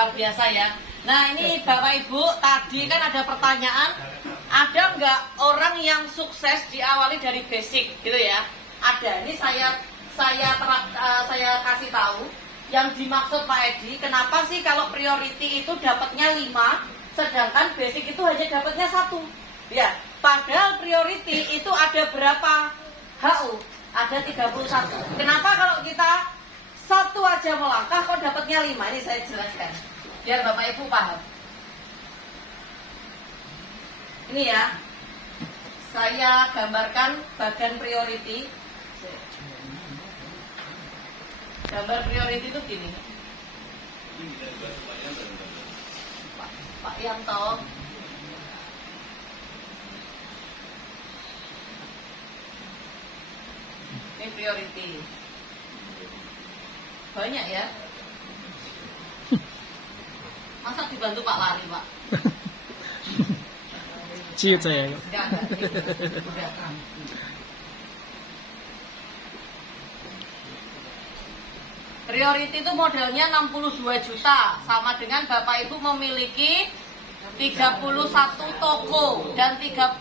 luar biasa ya. Nah ini Bapak Ibu, tadi kan ada pertanyaan, ada nggak orang yang sukses diawali dari basic gitu ya? Ada. Ini saya kasih tahu yang dimaksud Pak Edi. Kenapa sih kalau priority itu dapatnya 5, sedangkan basic itu hanya dapatnya 1? Ya, padahal priority itu ada berapa HU? Ada 31. Kenapa kalau kita satu aja melangkah kok dapatnya 5? Ini saya jelaskan biar Bapak Ibu paham. Ini ya, saya gambarkan bagan priority. Gambar priority itu gini. Pak Yanto. Ini priority. Banyak ya. Masa dibantu Pak Lari, Pak? Ciut saya. Enggak. Priority itu modelnya 62 juta. Sama dengan Bapak Ibu memiliki 31 toko dan 31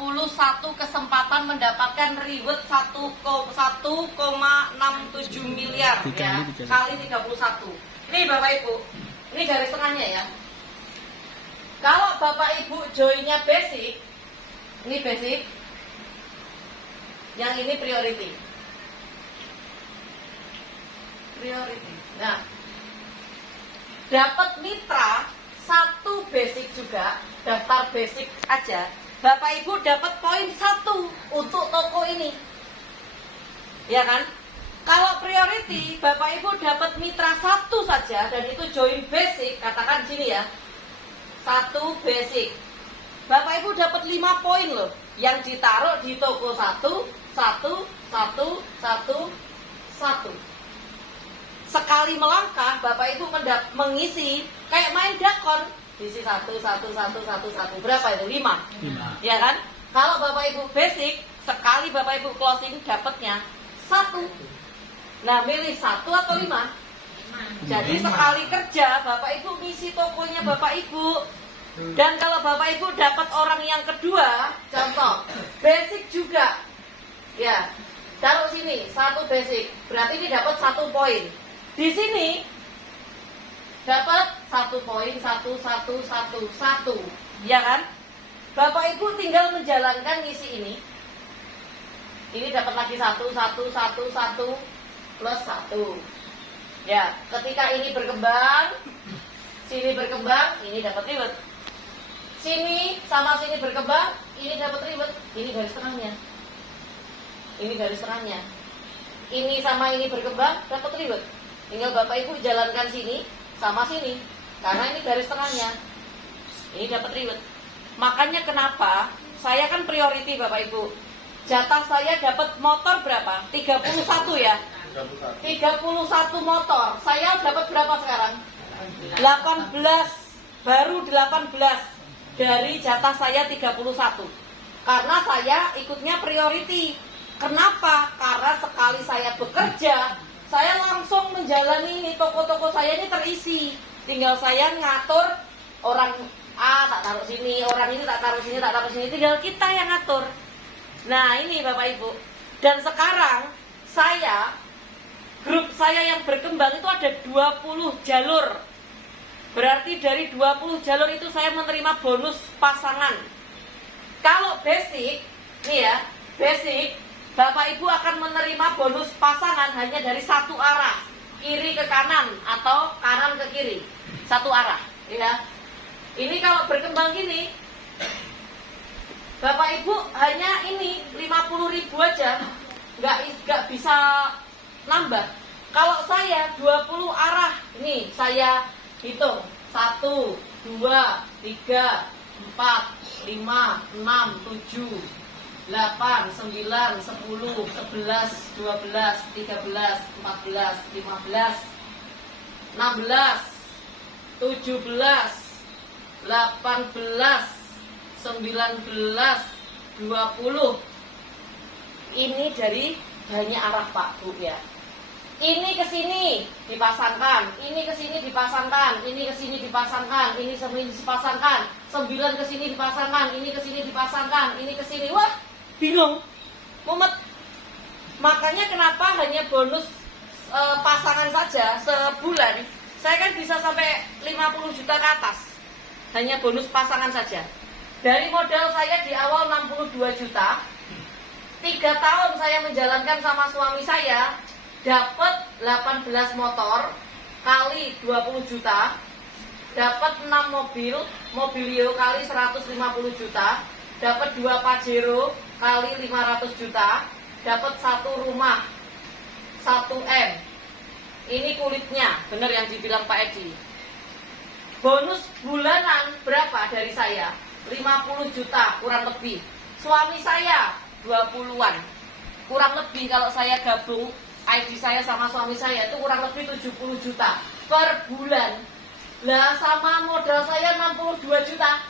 kesempatan mendapatkan reward 1,67 miliar ya, kali 31. Ini Bapak Ibu, ini garis tengahnya ya. Kalau Bapak Ibu joinnya basic, ini basic, yang ini priority. Nah, dapat mitra 1 basic juga, daftar basic aja, Bapak Ibu dapat poin 1 untuk toko ini. Ya kan? Kalau priority, Bapak Ibu dapat mitra 1 saja dan itu join basic, katakan sini ya. 1 basic. Bapak Ibu dapat 5 poin loh yang ditaruh di toko 1. Sekali melangkah, Bapak Ibu mengisi kayak main dakon, isi 1. Berapa itu? 5. Ya kan? Kalau Bapak Ibu basic, sekali Bapak Ibu closing dapatnya 1. Nah, milih 1 atau 5? Jadi sekali kerja Bapak Ibu ngisi tokonya Bapak Ibu. Dan kalau Bapak Ibu dapat orang yang kedua, contoh basic juga, ya taruh sini 1 basic, berarti ini dapat 1 poin. Di sini dapat 1 poin, 1, ya kan? Bapak Ibu tinggal menjalankan ngisi ini. Ini dapat lagi 1 plus 1. Ya, ketika ini berkembang, sini berkembang, ini dapat reward. Sini sama sini berkembang, ini dapat reward. Ini garis tengahnya. Ini garis tengahnya. Ini sama ini berkembang, dapat reward. Tinggal Bapak Ibu jalankan sini sama sini, karena ini garis tengahnya. Ini dapat reward. Makanya kenapa saya kan priority Bapak Ibu. Jatah saya dapat motor berapa? 31 ya. 31 motor. Saya dapat berapa sekarang? 18. Baru 18 dari jatah saya 31. Karena saya ikutnya priority. Kenapa? Karena sekali saya bekerja, saya langsung menjalani ini, toko-toko saya ini terisi. Tinggal saya ngatur orang A tak taruh sini, orang ini tak taruh sini, tinggal kita yang ngatur. Nah, ini Bapak Ibu. Dan sekarang grup saya yang berkembang itu ada 20 jalur. Berarti dari 20 jalur itu saya menerima bonus pasangan. Kalau basic, nih ya, basic, Bapak Ibu akan menerima bonus pasangan hanya dari 1 arah, kiri ke kanan atau kanan ke kiri, 1 arah, ya. Ini kalau berkembang gini, Bapak Ibu hanya ini 50.000 aja, nggak bisa nambah. Kalau saya 20 arah, ini saya hitung 1, 2, 3, 4, 5, 6, 7, 8, 9, 10, 11, 12, 13, 14, 15, 16, 17, 18, 19, 20. Ini dari banyak arah Pak Bu ya. Ini ke sini dipasangkan, ini ke sini dipasangkan, ini ke sini dipasangkan, ini dipasangkan, 9 ke sini dipasangkan, ini ke sini dipasangkan, ini ke sini. Wah, bingung. Mumet. Makanya kenapa hanya bonus pasangan saja sebulan, saya kan bisa sampai 50 juta ke atas. Hanya bonus pasangan saja. Dari modal saya di awal 62 juta, 3 tahun saya menjalankan sama suami saya, dapat 18 motor kali 20 juta, dapat 6 mobil, mobilio kali 150 juta, dapat 2 Pajero kali 500 juta, dapat 1 rumah 1M. Ini kulitnya, bener yang dibilang Pak Edi. Bonus bulanan berapa dari saya? 50 juta kurang lebih. Suami saya 20-an. Kurang lebih kalau saya gabung ID saya sama suami saya itu kurang lebih 70 juta per bulan. Lah sama modal saya 62 juta.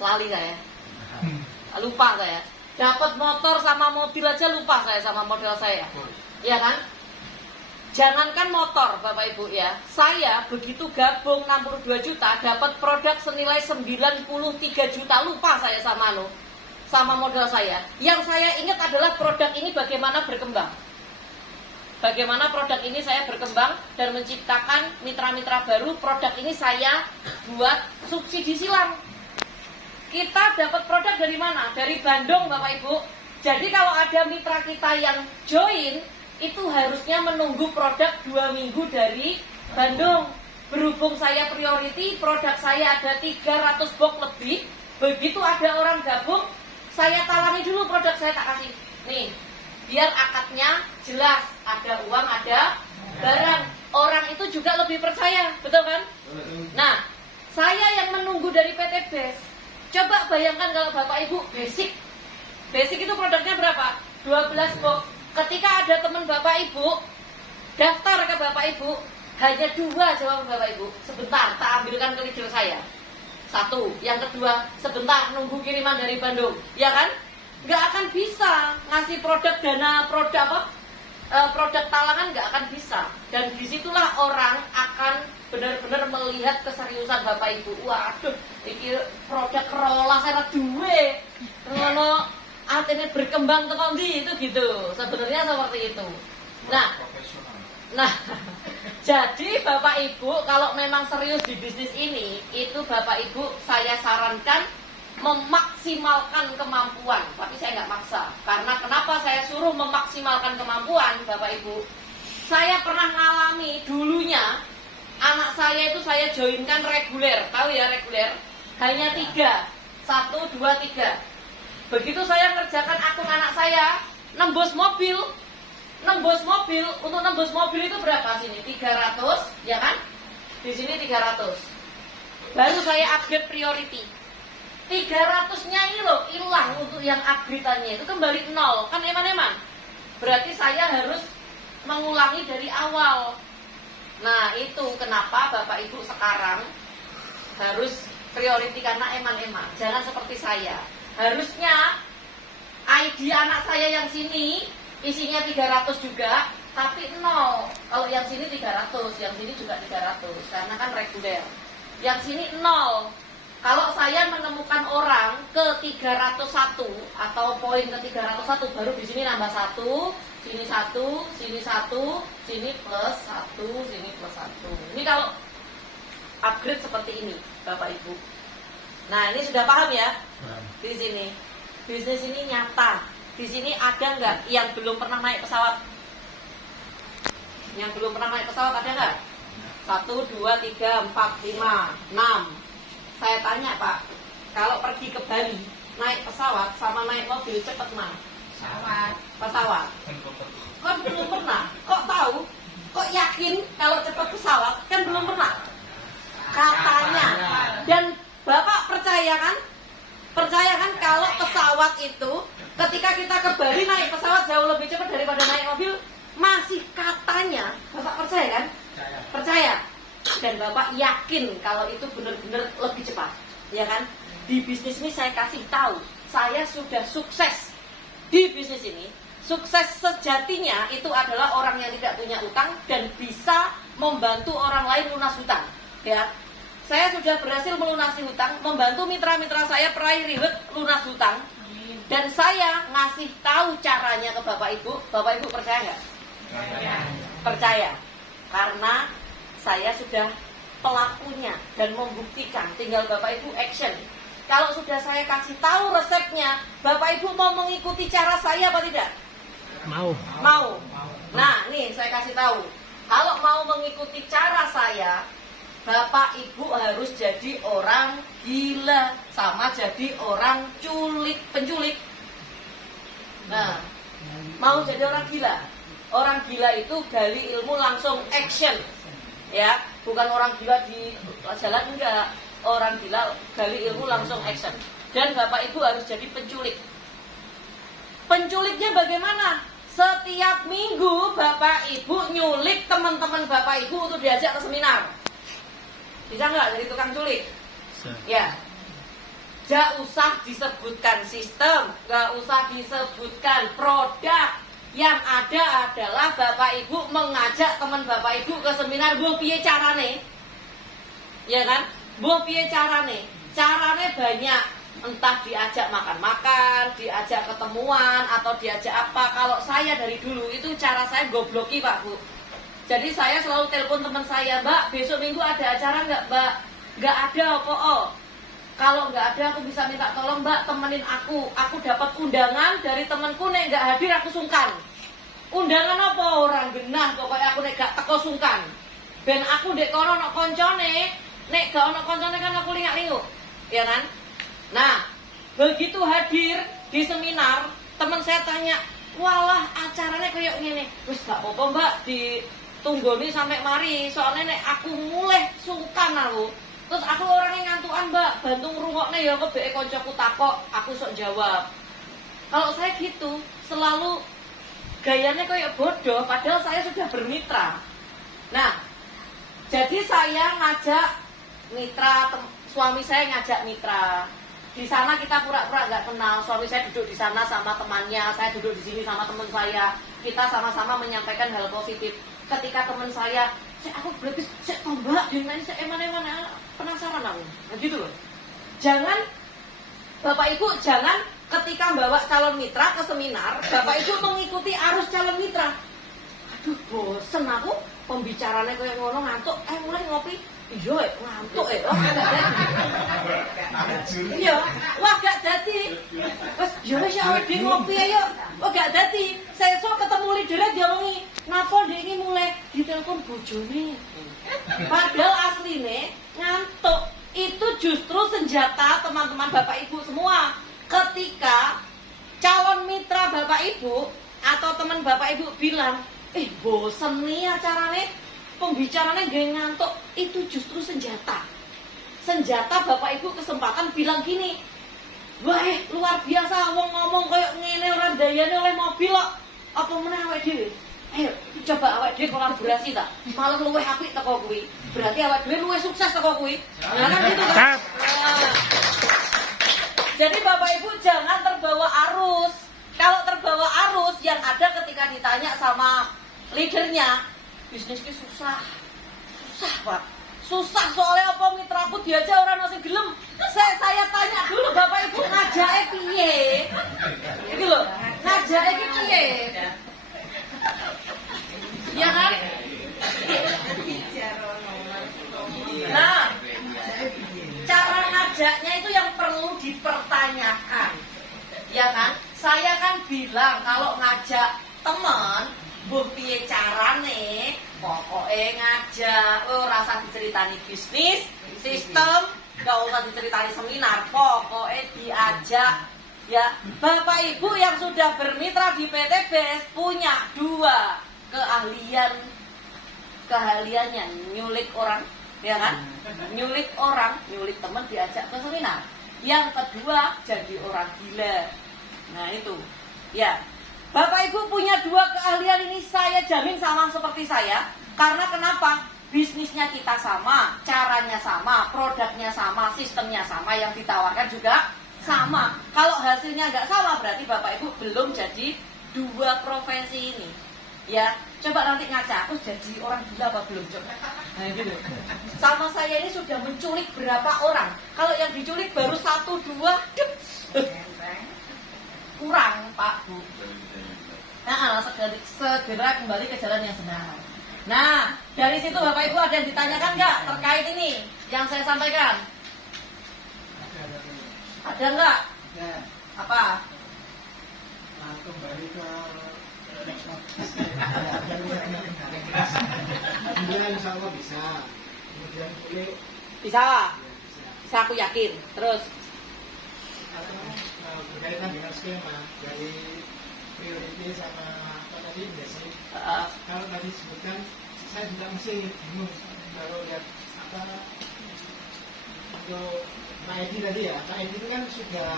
Lali saya. Lupa saya. Dapat motor sama mobil aja lupa saya sama modal saya. Ya kan? Jangankan motor Bapak Ibu ya. Saya begitu gabung 62 juta dapat produk senilai 93 juta. Lupa saya sama modal saya. Yang saya ingat adalah produk ini bagaimana berkembang. Bagaimana produk ini saya berkembang dan menciptakan mitra-mitra baru. Produk ini saya buat subsidi silang. Kita dapat produk dari mana? Dari Bandung Bapak Ibu. Jadi kalau ada mitra kita yang join, itu harusnya menunggu produk 2 minggu dari Bandung. Berhubung saya priority, produk saya ada 300 box lebih. Begitu ada orang gabung, saya talangi dulu produk saya, tak kasih. Nih, biar akadnya jelas, ada uang, ada barang. Orang itu juga lebih percaya, betul kan? Nah, saya yang menunggu dari PT BES. Coba bayangkan kalau Bapak Ibu basic itu produknya berapa? 12 box. Ketika ada teman Bapak Ibu daftar ke Bapak Ibu, hanya 2 jawab Bapak Ibu. Sebentar, tak ambilkan ke leader saya. 1, yang kedua, sebentar nunggu kiriman dari Bandung, ya kan? Nggak akan bisa ngasih produk produk talangan, nggak akan bisa. Dan disitulah orang akan benar-benar melihat keseriusan Bapak Ibu. Waduh, ini produk rolah saya duwe, ngono artinya berkembang ke kondi itu gitu. Sebenarnya seperti itu. Nah, jadi Bapak Ibu kalau memang serius di bisnis ini, itu Bapak Ibu saya sarankan memaksimalkan kemampuan, tapi saya nggak maksa. Karena kenapa saya suruh memaksimalkan kemampuan, Bapak Ibu? Saya pernah ngalami dulunya, anak saya itu saya joinkan reguler, tahu ya reguler? Hanya 3, 1, 2, 3. Begitu saya ngerjakan akun anak saya, nembus mobil. Untuk nembus mobil itu berapa sini? 300, ya kan? Di sini 300. Baru saya upgrade priority. 300-nya ini loh hilang untuk yang upgrade-annya itu kembali 0, kan eman-eman. Berarti saya harus mengulangi dari awal. Nah, itu kenapa Bapak Ibu sekarang harus priority karena eman-eman. Jangan seperti saya. Harusnya ID anak saya yang sini isinya 300 juga, tapi 0. Kalau yang sini 300, yang sini juga 300 karena kan reguler. Yang sini 0. Kalau saya menemukan orang ke 301 atau poin ke 301, baru di sini nambah 1, sini 1, sini 1, sini plus 1, sini plus 1. Ini kalau upgrade seperti ini, Bapak Ibu. Nah, ini sudah paham ya? Di sini. Bisnis ini nyata. Di sini ada nggak yang belum pernah naik pesawat? Yang belum pernah naik pesawat ada nggak? 1, 2, 3, 4, 5, 6. Saya tanya Pak, kalau pergi ke Bali naik pesawat sama naik mobil cepat mana? Pesawat. Kan belum pernah. Kok tahu? Kok yakin kalau cepat pesawat? Kan belum pernah. Katanya. Dan Bapak percaya kan? Percaya kan kalau pesawat itu ketika kita ke Bali naik pesawat jauh lebih cepat daripada naik mobil? Masih katanya. Bapak percaya kan? Percaya. Dan Bapak yakin kalau itu benar-benar lebih cepat, ya kan? Di bisnis ini saya kasih tahu, saya sudah sukses di bisnis ini Sukses sejatinya itu adalah orang yang tidak punya utang dan bisa membantu orang lain lunas hutang. Ya, saya sudah berhasil melunasi hutang, membantu mitra-mitra saya peraih ribet lunas hutang, dan saya ngasih tahu caranya ke Bapak Ibu. Bapak Ibu percaya nggak? Percaya, karena saya sudah pelakunya dan membuktikan. Tinggal Bapak Ibu action. Kalau sudah saya kasih tahu resepnya, Bapak Ibu mau mengikuti cara saya apa tidak? Mau. Mau. Nah, nih saya kasih tahu. Kalau mau mengikuti cara saya, Bapak Ibu harus jadi orang gila sama jadi orang penculik. Nah, mau jadi orang gila. Orang gila itu gali ilmu langsung action. Ya, bukan orang gila di jalan, enggak. Orang gila gali ilmu langsung action. Dan Bapak Ibu harus jadi penculik. Penculiknya bagaimana? Setiap minggu Bapak Ibu nyulik teman-teman Bapak Ibu untuk diajak ke seminar. Bisa nggak jadi tukang culik? Ya. Gak usah disebutkan sistem, gak usah disebutkan produk. Yang ada adalah Bapak Ibu mengajak teman Bapak Ibu ke seminar. Buah piye carane? Ya kan? Buah piye carane? Carane banyak. Entah diajak makan-makan, diajak ketemuan, atau diajak apa. Kalau saya dari dulu itu cara saya gobloki Pak Bu. Jadi saya selalu telepon teman saya, Mbak, besok minggu ada acara nggak Mbak? Nggak ada, oh. Kalau nggak ada aku bisa minta tolong Mbak temenin aku. Aku dapat undangan dari temanku, nek nggak hadir aku sungkan. Undangan apa orang genah, pokoknya aku nek gak teko sungkan. Ben aku dek kono nok koncone, nek gak ono koncone kan aku lingak-linguk, ya kan? Nah, begitu hadir di seminar, teman saya tanya, walah acaranya kayak gini. Wis gak apa-apa Mbak, ditunggoni sampai mari. Soalnya nek aku mulai sungkan aku. Terus aku orangnya ngantukan Mbak, bantu ngrungokne ya kebeke koncoku takok, aku sok jawab. Kalau saya gitu, selalu gayanya kayak bodoh, padahal saya sudah bermitra. Nah, jadi saya ngajak mitra, suami saya ngajak mitra. Di sana kita pura-pura nggak kenal. Suami saya duduk di sana sama temannya, saya duduk di sini sama teman saya. Kita sama-sama menyampaikan hal positif. Ketika teman saya aku berarti saya Mbak, dengan saya mana penasaran aku. Nah, gitu loh. Jangan Bapak Ibu jangan ketika bawa calon mitra ke seminar, Bapak Ibu mengikuti arus calon mitra. Aduh, bosen aku pembicaranya kayak ngono ngantuk. Mulai ngopi. Iya, ngantuk wah gak jadi. Iya, wah gak jadi. Wes yo wis awake dhewe ngopi ayo. Oh gak jadi. Sesuk ketemu leader diomongi, "Napa ndek iki mulai ditelepon bojone?" Padahal asline ngantuk. Itu justru senjata teman-teman Bapak Ibu semua. Ketika calon mitra Bapak Ibu atau teman Bapak Ibu bilang, bosen nih acaranya, pembicaranya gak ngantuk, itu justru senjata. Senjata Bapak Ibu kesempatan bilang gini, wah luar biasa, wong ngomong kayak ngene ora dayane oleh mobil kok. Apa meneh awake dhewe? Ayo coba awake dhewe kolaborasi ta. Malah luwih apik teko kuwi. Berarti awake dhewe luwih sukses teko kuwi. Nah kan gitu kan. Jadi Bapak Ibu jangan terbawa arus. Kalau terbawa arus yang ada ketika ditanya sama leadernya, bisnis ini susah Pak, susah soalnya apa mitraku diajak orang nasi gelem. Saya tanya dulu Bapak Ibu ngajake piye? Gitu loh, ngajake piye? Ya kan? Nah, cara ngajaknya itu yang perlu dipertanyakan, ya kan? Saya kan bilang kalau ngajak teman, buh piye carane, pokoknya ngajak, rasa diceritani bisnis, sistem, gak usah diceritani seminar, pokoknya diajak. Ya, Bapak Ibu yang sudah bermitra di PT BES punya dua keahliannya, nyulik orang, ya kan? Nyulik orang, nyulik teman diajak ke seminar. Yang kedua, jadi orang gila. Nah itu, ya. Bapak Ibu punya dua keahlian ini, saya jamin sama seperti saya. Karena kenapa? Bisnisnya kita sama, caranya sama, produknya sama, sistemnya sama, yang ditawarkan juga sama. Kalau hasilnya nggak sama, berarti Bapak Ibu belum jadi dua profesi ini, ya coba nanti ngaca, aku jadi orang gila apa belum coba. Nah gitu. Sama saya ini sudah menculik berapa orang? Kalau yang diculik baru 1, 2, kurang Pak Bu. Nah, segera kembali ke jalan yang benar. Nah, dari situ Bapak Ibu ada yang ditanyakan nggak terkait ini yang saya sampaikan? Ada nggak? Apa? Nah, kembali ke kemudian insya Allah bisa. Kemudian boleh Bisa. Bisa aku yakin. Terus berkaitan dengan skema dari priority sama apa tadi basic. Kalau tadi disebutkan, saya juga mesti bingung kalau lihat apa untuk Pak Edi tadi ya. Pak Edi itu kan sudah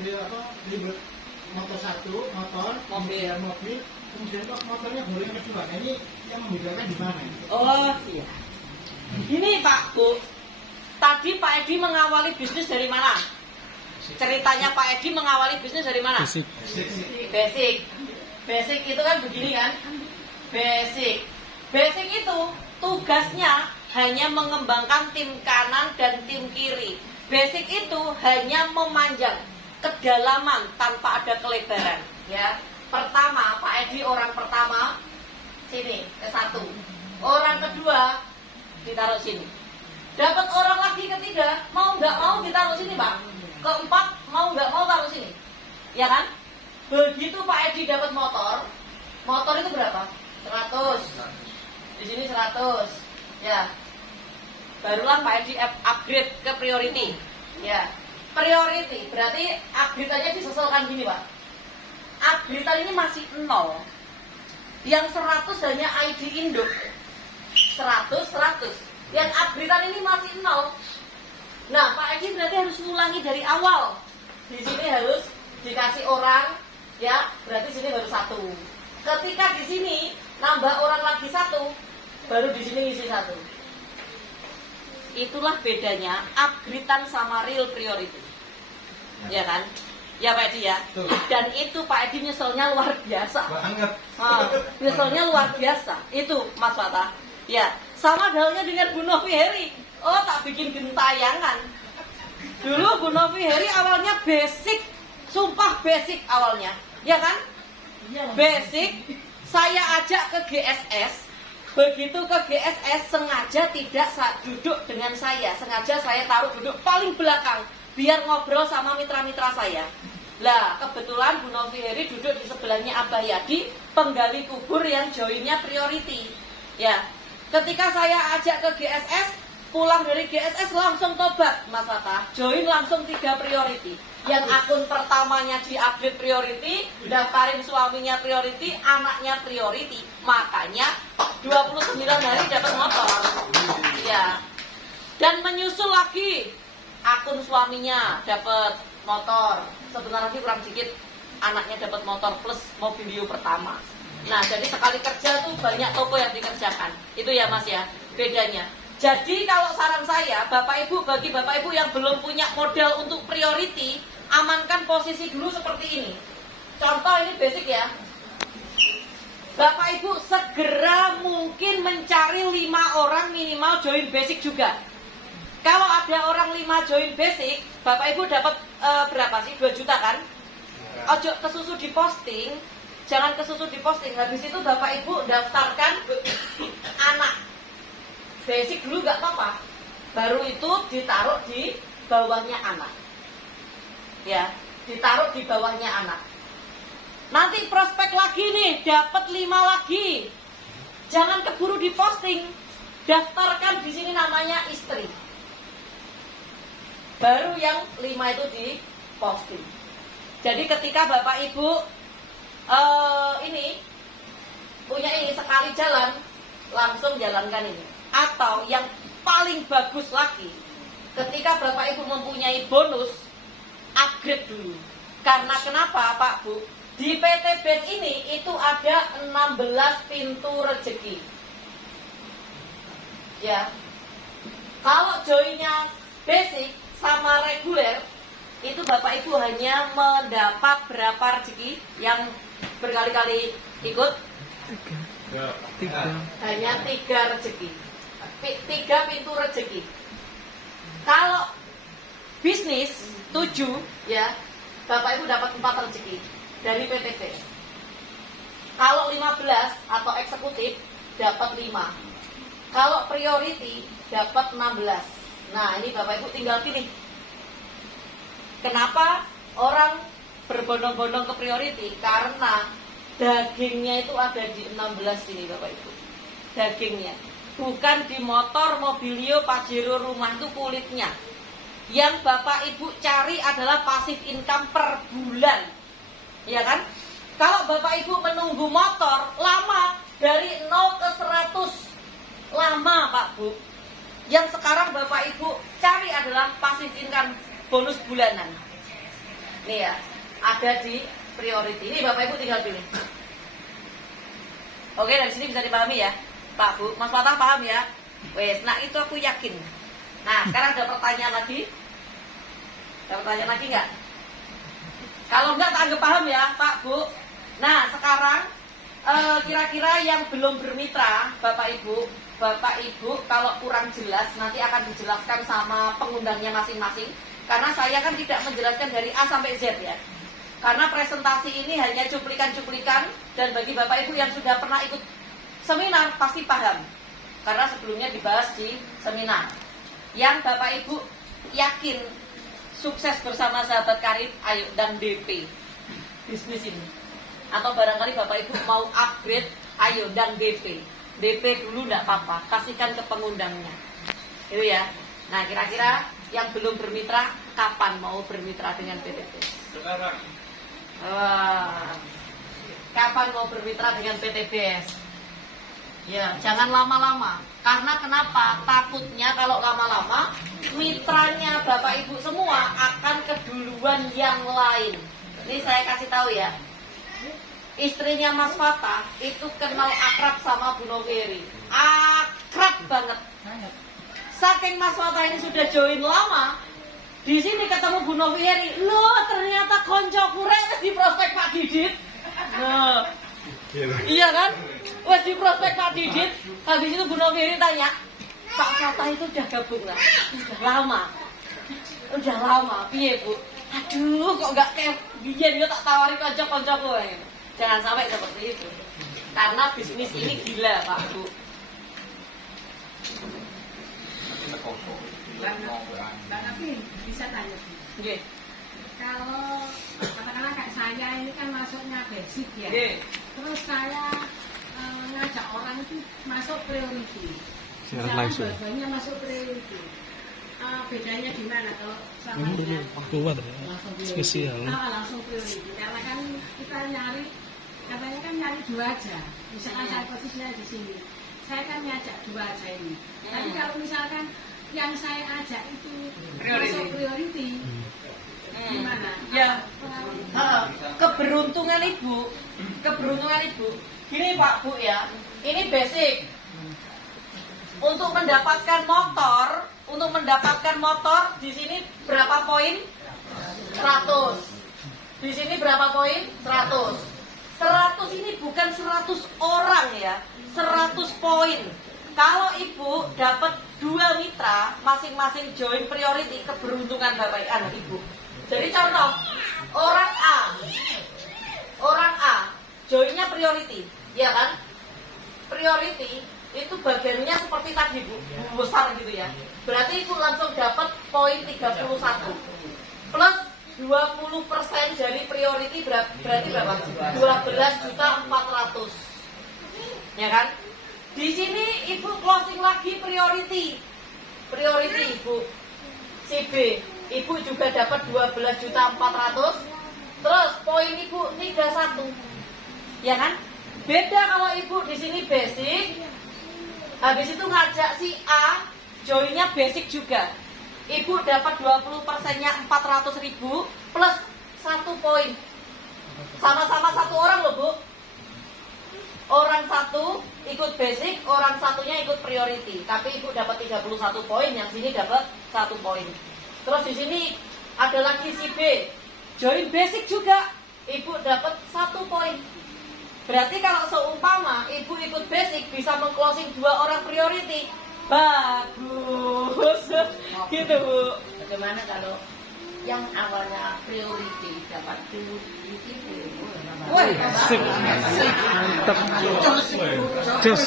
beli motor satu, mobil, kemudian motornya baru yang kedua. Nah, ini yang membedakan di mana? oh iya. Ini Pak Bu, tadi Pak Edi mengawali bisnis dari mana? Ceritanya Pak Edi mengawali bisnis dari mana? Basic itu kan begini kan? Basic itu tugasnya hanya mengembangkan tim kanan dan tim kiri. Basic itu hanya memanjang kedalaman tanpa ada kelebaran, ya. Pertama, Pak Edi orang pertama sini, ke-1. Orang kedua ditaruh sini. Dapat orang lagi ketiga, mau nggak mau ditaruh sini, Pak. Keempat, mau nggak mau taruh sini. Ya kan? Begitu Pak Edi dapat motor itu berapa? 100. Di sini 100. Ya. Barulah Pak Edi upgrade ke priority. Ya. Priority berarti upgrade-nya disesuaikan gini, Pak. Upgrade ini masih 0. Yang 100 hanya ID induk. 100. Yang upgrade ini masih 0. Nah, Pak Edi berarti harus ngulangi dari awal. Di sini harus dikasih orang, ya, berarti sini baru 1. Ketika di sini nambah orang lagi 1, baru di sini isi 1. Itulah bedanya upgrade-an sama real priority. Ya kan? Ya Pak Edi ya. Dan itu Pak Edi nyeselnya luar biasa. Banget. Nyeselnya luar biasa. Itu Mas Fatah. Ya, sama halnya dengan Bu Novi Heri. Oh, tak bikin gentayangan. Dulu Bu Novi Heri awalnya basic, sumpah basic awalnya, ya kan? Basic, saya ajak ke GSS. Begitu ke GSS sengaja tidak duduk dengan saya, sengaja saya taruh duduk paling belakang biar ngobrol sama mitra-mitra saya. Lah, kebetulan Bu Novi Heri duduk di sebelahnya Abah Yadi, penggali kubur yang joinnya priority. Ya, ketika saya ajak ke GSS, pulang dari GSS langsung tobat, Mas Fatah. Join langsung 3 priority. Yang akun pertamanya di update priority, daftarin suaminya priority, anaknya priority. Makanya 29 hari dapat motor. Ya. Dan menyusul lagi akun suaminya dapat motor. Sebentar lagi kurang sedikit anaknya dapat motor plus mobilio pertama. Nah, jadi sekali kerja tuh banyak toko yang dikerjakan. Itu ya Mas ya, bedanya. Jadi kalau saran saya, Bapak Ibu, bagi Bapak Ibu yang belum punya modal untuk priority, amankan posisi dulu seperti ini. Contoh ini basic ya. Bapak Ibu segera mungkin mencari 5 orang minimal join basic juga. Kalau ada orang 5 join basic, Bapak Ibu dapat berapa sih? 2 juta kan? Ojo kesusu di posting, jangan kesusu di posting. Habis itu Bapak Ibu daftarkan anak. Basic dulu nggak apa-apa. Baru itu ditaruh di bawahnya anak. Ya, ditaruh di bawahnya anak. Nanti prospek lagi nih, dapat 5 lagi. Jangan keburu diposting. Daftarkan di sini namanya istri. Baru yang 5 itu diposting. Jadi ketika Bapak Ibu ini punya ini sekali jalan, langsung jalankan ini. Atau yang paling bagus lagi, ketika Bapak Ibu mempunyai bonus, upgrade dulu. Karena kenapa Pak Bu? Di PT BES ini itu ada 16 pintu rezeki. Ya. Kalau joinnya basic sama reguler itu Bapak Ibu hanya mendapat berapa rezeki yang berkali-kali ikut? Tiga. Hanya 3 rezeki. 3 pintu rezeki. Kalau bisnis 7 ya, Bapak Ibu dapat 4 rezeki dari PTT. Kalau 15 atau eksekutif dapat 5. Kalau priority dapat 16. Nah, ini Bapak Ibu tinggal pilih. Kenapa orang berbondong-bondong ke priority? Karena dagingnya itu ada di 16 ini Bapak Ibu. Dagingnya. Bukan di motor, mobilio, pajero, rumah, itu kulitnya. Yang Bapak Ibu cari adalah passive income per bulan. Ya kan? Kalau Bapak Ibu menunggu motor lama, dari 0 ke 100 lama Pak Bu. Yang sekarang Bapak Ibu cari adalah passive income bonus bulanan. Nih ya, ada di priority. Ini Bapak Ibu tinggal pilih. Oke, dari sini bisa dipahami ya Pak Bu. Mas Fatah paham ya? Wes, nah itu aku yakin. Nah, sekarang ada pertanyaan lagi. Ada pertanyaan lagi nggak? Kalau nggak tak anggap paham ya Pak Bu. Nah, sekarang kira-kira yang belum bermitra Bapak Ibu kalau kurang jelas nanti akan dijelaskan sama pengundangnya masing-masing. Karena saya kan tidak menjelaskan dari A sampai Z ya. Karena presentasi ini hanya cuplikan-cuplikan, dan bagi Bapak Ibu yang sudah pernah ikut seminar pasti paham. Karena sebelumnya dibahas di seminar. Yang Bapak Ibu yakin sukses bersama sahabat karib, ayo dan DP bisnis ini. Atau barangkali Bapak Ibu mau upgrade, ayo dan DP. DP dulu enggak apa-apa, kasihkan ke pengundangnya. Itu ya. Nah, kira-kira yang belum bermitra kapan mau bermitra dengan PTT? Sekarang. Kapan mau bermitra dengan PTBS? Ya, jangan lama-lama. Karena kenapa? Takutnya kalau lama-lama mitranya Bapak Ibu semua akan keduluan yang lain. Ini saya kasih tahu ya. Istrinya Mas Fatah itu kenal akrab sama Bu Noveri. Akrab banget. Saking Mas Fatah ini sudah join lama, di sini ketemu Bu Noveri, loh ternyata konco kurek di prospek Pak Didit. Nah, iya kan? Wes di prospek Pak Didit. Habis itu Bu Noveri tanya, Pak Fatah itu udah gabung lah? Udah lama, piye Bu? Aduh, kok nggak kayak biyen yo tak tawari konco-koncoku. Jangan sampai seperti itu. Karena bisnis ini gila, Pak Bu. Mbak Nafi bisa tanya. Nggih. Kalau katakanlah kayak saya ini kan masuknya basic ya. Nggih. Terus saya ngajak orang itu masuk priority. Siaran langsung. Banyak masuk priority. Bedanya di mana kalau sama Ini dengan keluar langsung spesial. langsung priority. Karena kan kita nyari, katanya kan nyari 2 aja. Misalkan saya posisinya di sini, saya kan ngajak 2 aja ini. Tapi kalau misalkan yang saya ajak itu masuk priority, gimana? Ya, keberuntungan ibu. Gini Pak Bu ya, ini basic. Untuk mendapatkan motor di sini berapa poin? 100. Di sini berapa poin? 100. 100 ini bukan 100 orang ya, 100 poin. Kalau ibu dapat 2 mitra, masing-masing join priority, keberuntungan Bapak Ibu. Jadi contoh, orang A joinnya priority, ya kan? Priority itu bagiannya seperti tadi Bu, besar gitu ya. Berarti itu langsung dapat poin 31. Plus 20% dari priority berarti berapa? 12.400.000. Ya kan? Di sini Ibu closing lagi priority Ibu. Si B, Ibu juga dapat 12.400.000. Terus poin Ibu 31. Ya kan? Beda kalau Ibu di sini basic. Habis itu ngajak si A, joinnya basic juga. Ibu dapat 20%-nya 400.000 plus 1 poin. Sama-sama 1 orang loh Bu. Orang 1 ikut basic, orang satunya ikut priority. Tapi Ibu dapat 31 poin, yang sini dapat 1 poin. Terus di sini ada lagi si B, join basic juga, ibu dapat 1 poin. Berarti kalau seumpama ibu ikut basic bisa meng-closing 2 orang priority, bagus. Gitu Bu. Bagaimana kalau yang awalnya priority dapat priority Woi, Mantap. Jos.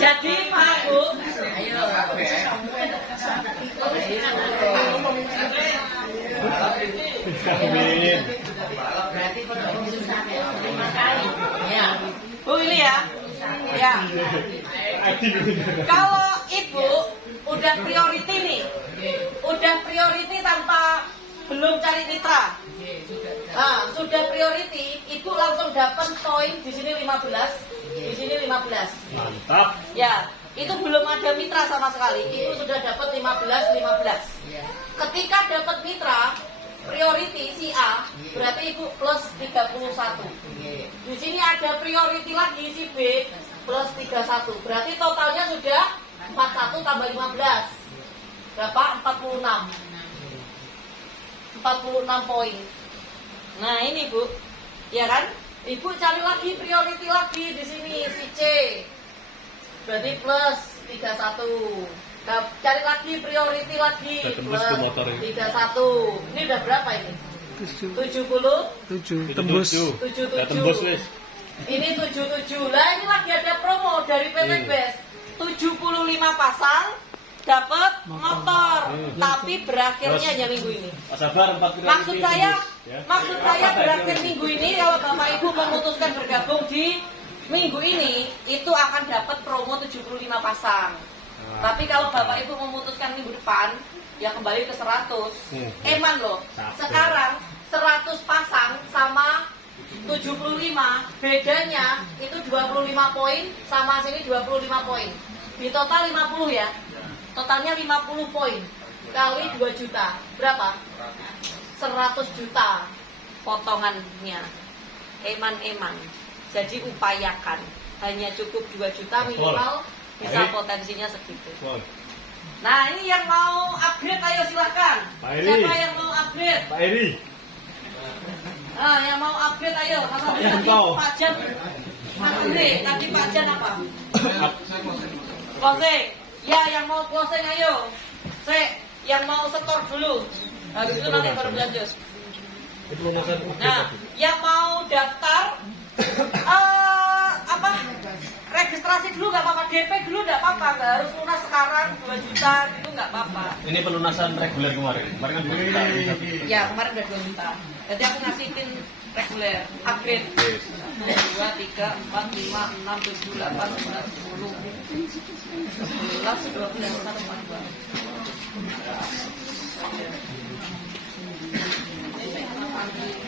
jadi Pak Bu, ayo Amin. berarti kalau susah ya 5 kali ya Bu ini ya. Ya. Kalau ibu udah priority nih, udah priority tanpa belum cari mitra. Nah, sudah priority, ibu langsung dapat poin di sini 15, di sini 15. Mantap. Ya, itu belum ada mitra sama sekali. Ibu sudah dapat 15. Ketika dapat mitra priority si A, berarti ibu plus 31. Di sini ada priority lagi si B plus 31. Berarti totalnya sudah 41 tambah 15. Berapa? 46. 46 poin. Nah, ini Bu. Ya kan? Ibu cari lagi priority lagi di sini si C. Berarti plus 31. Nah, cari lagi priority lagi Udah tembus plus tuh motor ini. 31. Ini udah berapa ini? 70 7 tembus. 77. Udah tembus wis. Ini 77. Lah ini lagi ada promo dari PT Best. 75 pasang dapat motor. Tapi berakhirnya hanya minggu ini. Sabar 4 kilo. Maksud saya berakhir minggu ini kalau Bapak Ibu memutuskan bergabung di minggu ini itu akan dapat promo 75 pasang. Tapi kalau Bapak Ibu memutuskan minggu depan ya kembali ke 100. Eman loh. Sekarang 100 pasang sama 75 bedanya itu 25 poin sama sini 25 poin. Di total 50 ya. Totalnya 50 poin kali 2 juta. Berapa? 100 juta potongannya. Eman. Jadi upayakan. Hanya cukup 2 juta minimal bisa potensinya segitu. Nah, ini yang mau upgrade ayo silahkan. Pak Eri. Siapa yang mau upgrade? Pak Eri. Nah, yang mau upgrade ayo. Mas Andi Ayo, tadi kau. Pak Jan. Mas Andi tadi Pak Jan apa? Closing. Ya, yang mau closing ayo. Yang mau setor dulu. Habis itu nanti baru lanjut. Nah, yang mau daftar registrasi dulu nggak apa-apa, DP dulu nggak apa-apa, nggak harus lunas sekarang 2 juta itu nggak apa-apa. Ini pelunasan reguler kemarin. Kemarin kan 2 juta. Ya kemarin udah 2 juta. Jadi aku ngasihin reguler, upgrade. 2, 3, 4, 5, 6, 7, 8, 9, 10, 11, 12, 1, 2.